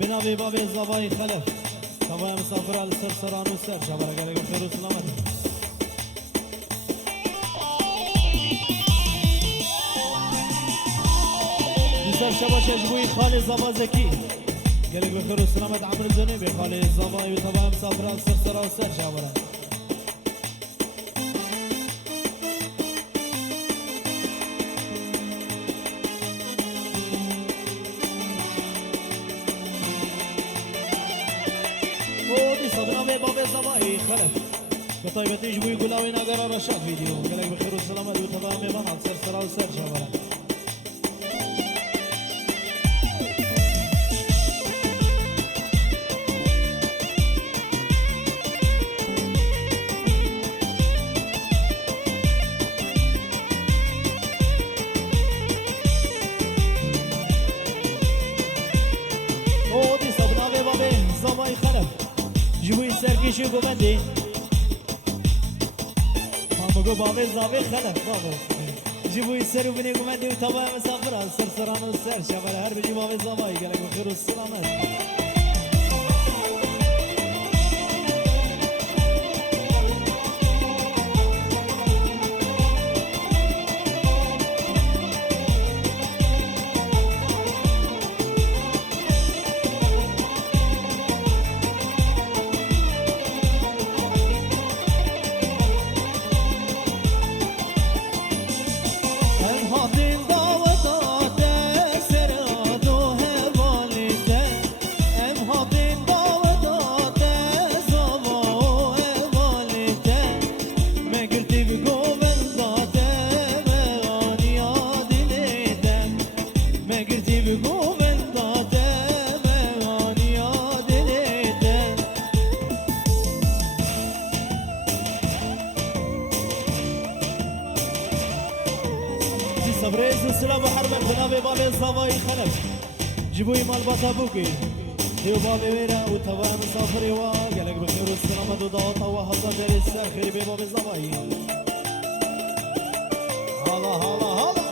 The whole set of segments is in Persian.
بنابي بابي زباي خلف زباي مسافر على سر سران وسر شبر قال خير وسلامت يسر شباش يجبوي خالي زبا زكي قال بخير وسلامت عمرو الجنيبي خالي زباي وزباي مسافر على سر سران وسر شبر خلف بطيبة يجبو يقول له وين اقرا رشاد فيديو قال لك بخير والسلامة وتمام يا بنات سر سرا وسر شباب ودي صدنا بابي زباي خلف جوي سركيش وقبندي مامو بابي زابي خلف بابو جيبوا يسروا بني قمندي وتبا مسافر سر سران وسر شباب هر بيجي بابي زباي قالك بخير والسلامة صبريز السلام حرمك بنابي بابي الصباي خلف جيبوي مال بطابوكي هيو بابي ويرا وتبا مسافري وقالك بخير والسلامة وضاطة وهضا داري الساخر بي بابي الصباي هلا هلا هلا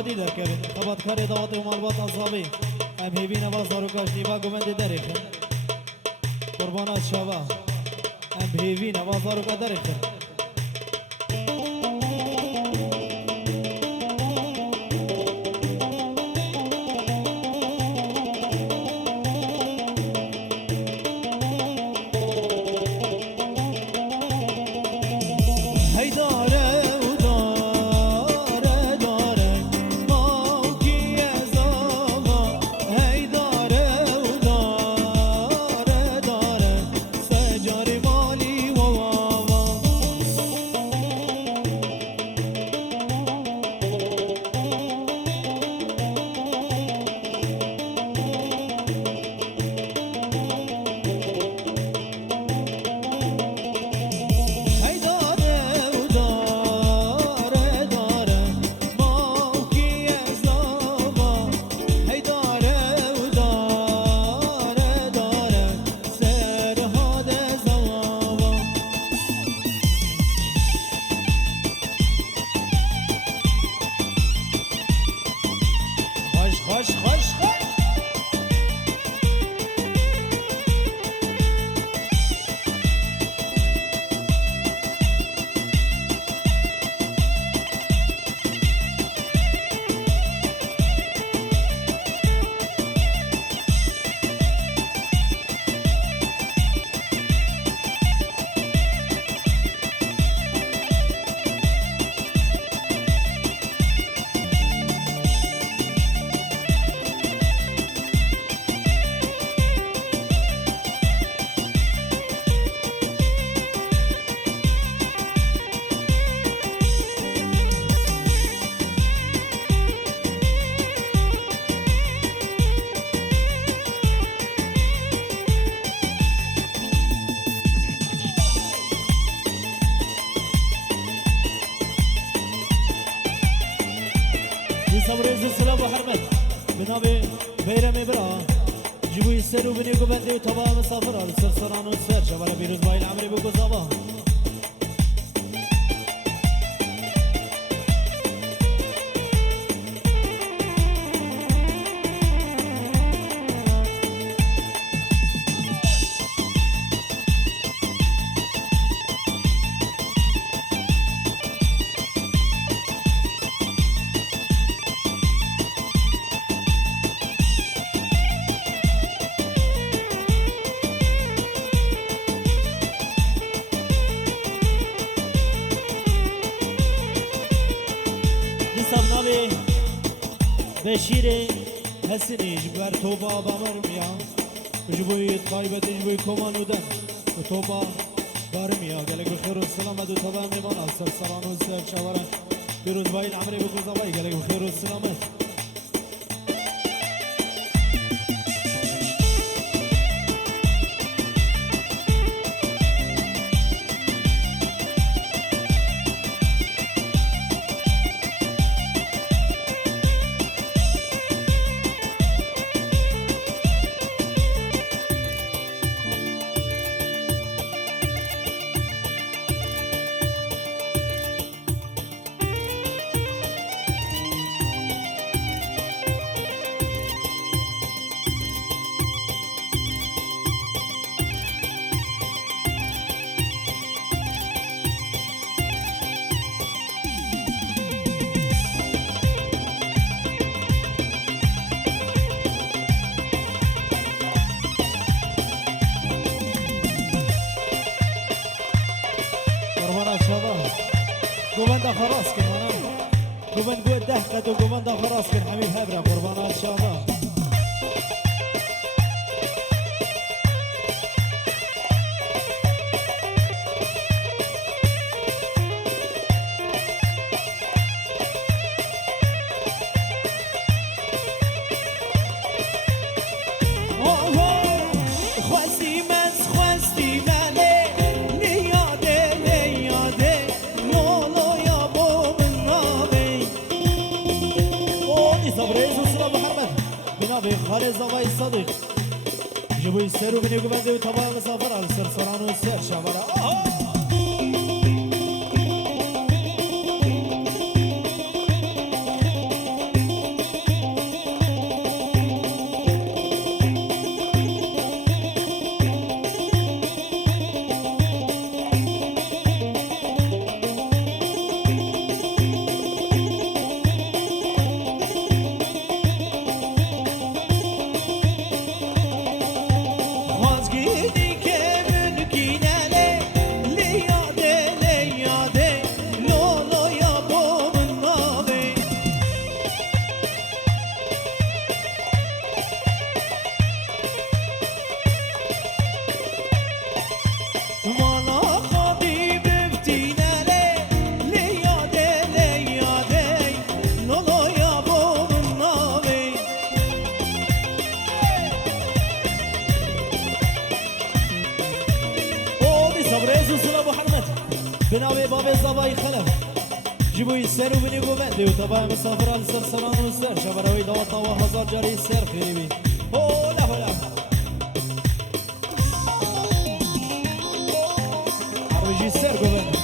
خودی در کرد خبات کاری دعوت و مالبات اصابی ام هیبین باز داروکاش نیبا گومند داره قربانات شبا ام هیبین باز داروکا داره صبريز السلام وحرمت بنابي بيرمي برا جيبوا يسروا بنيكو بندي وطبا مسافر السرسران والسر شبالا بيروز باي العمري بوكو صبا بشیر حسنی جبر توبا بامرمیا جبوی طایبت جبوی کمانودن و توبا بارمیا گلک بخیر و سلامت و توبا میمان سر سران و سر شوارن بیروز باید عمری بکوزا باید گلک بخیر و سلامت قومندا خلاص كن انا قومن بود ده قد قومندا خلاص كن حبيب هبره قربان الشباب خالد زوای صدیق جبوی سرو بنیگو بنده و تمام مسافر al سرسران و سر شوارا بناوي باب زباي خلف جيبوا يسروا بني قوبندي وتبع مسافر على سرسران والسر شبراوي دوطا وهزار جاري السر خريبي هولا هولا عربي السر قوبندي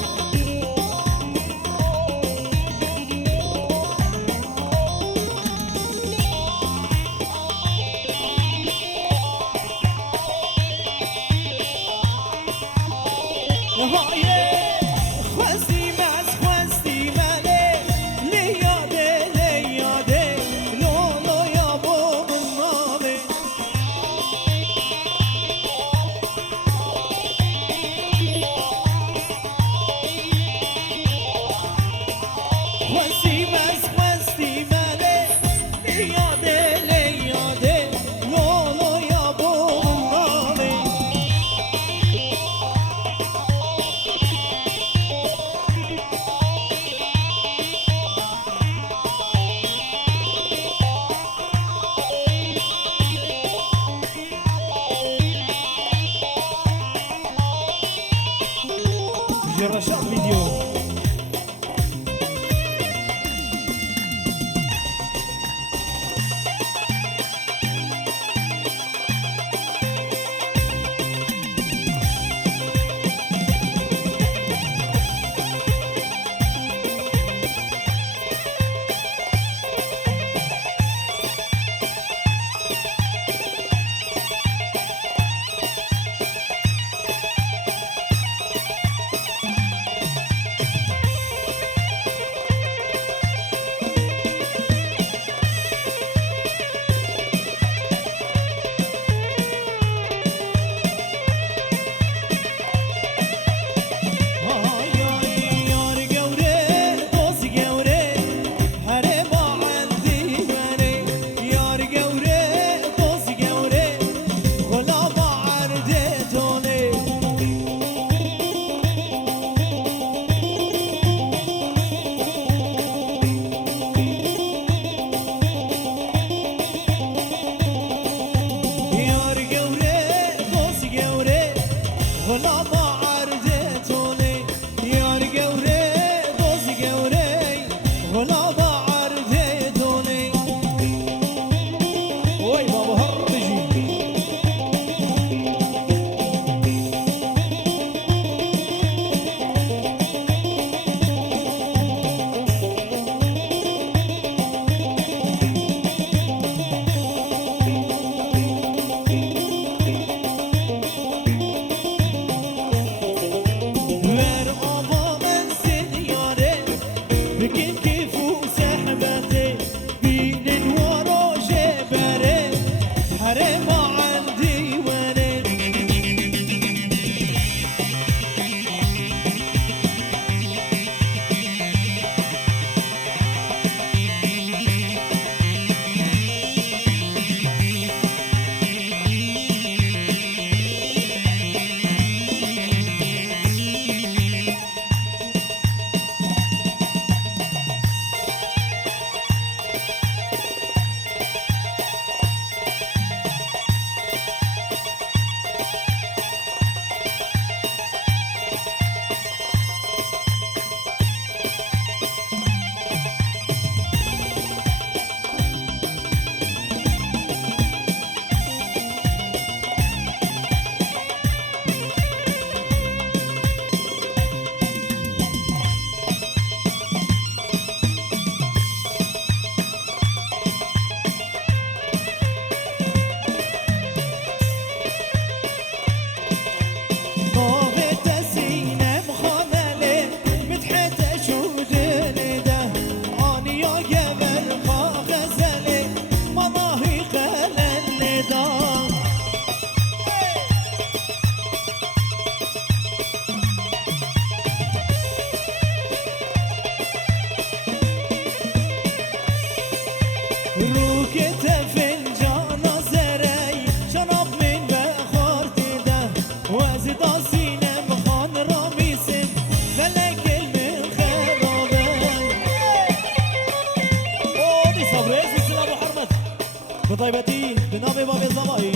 بطيبتي بنامي بابي زماي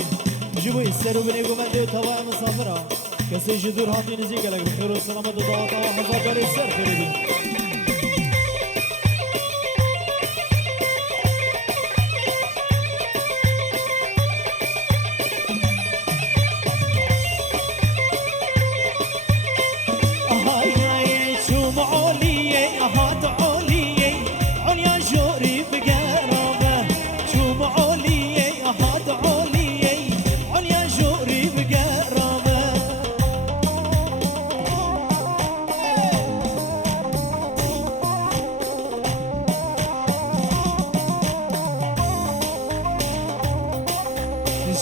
جيبوا يستروا بني قمندي وتوايا مسافرة كسي جدور هاتي نزيق لك بخير والسلامة ودعوة وحظات داري السر خيري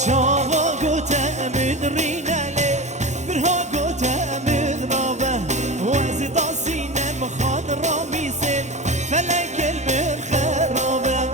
شاوا قوتا من رينالي برها قوتا من رابه وزي طاسينا مخان راميسين فلك البر خرابه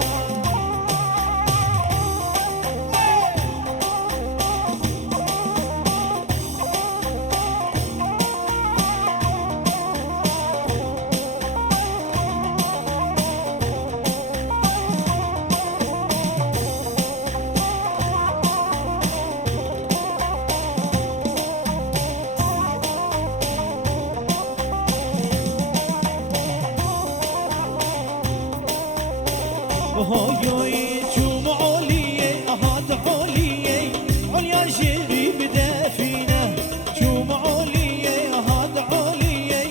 هاي شوم عليا هات عليا عليا جري بدافينا شوم عليا هات عليا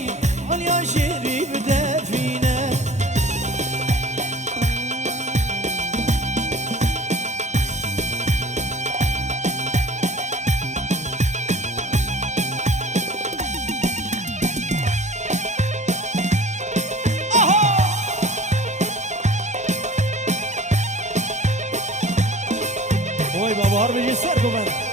عليا جري بدافينا وای بابا هر بجی سر کو من